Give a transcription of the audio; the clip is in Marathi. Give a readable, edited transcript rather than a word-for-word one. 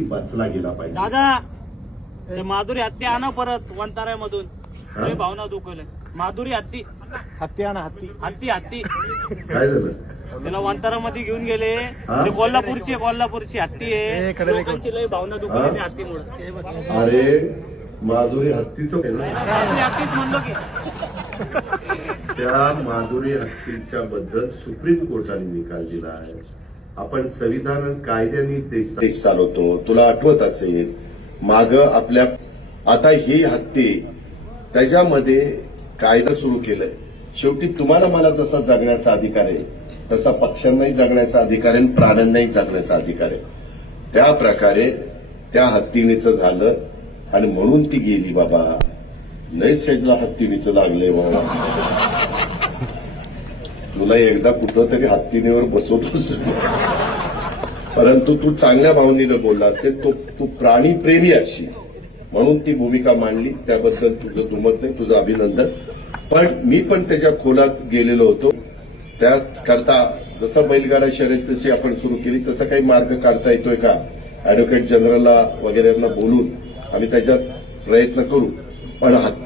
बसला गेला पाहिजे. दादा ते माधुरी हत्ती आणा परत वंताऱ्यामधून. लय भावना दुखवले. माधुरी हत्ती हत्ती आणा हत्ती. हत्ती हत्ती काय झालं? त्याला वंतारामध्ये घेऊन गेले. ते कोल्हापूरची हत्ती आहे. लोकांची लय भावना दुखवली त्या हत्तीमुळे. अरे माधुरी हत्तीचं हत्तीच म्हणलो की त्या माधुरी हत्तीच्या बद्दल सुप्रीम कोर्टाने निकाल दिला आहे. आपण संविधान कायद्याने देश चालवतो. तुला आठवत असेल माग आपल्या आता ही हत्ती त्याच्यामध्ये कायदा सुरू केलाय. शेवटी तुम्हाला मला जसा जगण्याचा अधिकार आहे तसा पक्ष्यांनाही जगण्याचा अधिकार आहे, प्राण्यांनाही जगण्याचा अधिकार आहे. त्या प्रकारे त्या हत्तीणीचं झालं आणि म्हणून ती गेली. बाबा लय शेजला हत्तीणीचं लागलंय बाबा. तुला एकदा कुठं तरी हत्तीणीवर बसवतोस, परंतु तू चांगल्या भावनेनं बोलला असेल. तू प्राणी प्रेमी असशील म्हणून ती भूमिका मांडली. त्याबद्दल तुझं दुमत नाही, तुझं अभिनंदन. पण मी पण त्याच्या खोलात गेलेलो होतो. त्याकरता जसं बैलगाडा शर्यत तशी आपण सुरू केली तसं काही मार्ग काढता येतोय का अॅडव्होकेट जनरलला वगैरेंना बोलून आम्ही त्याच्यात प्रयत्न करू. पण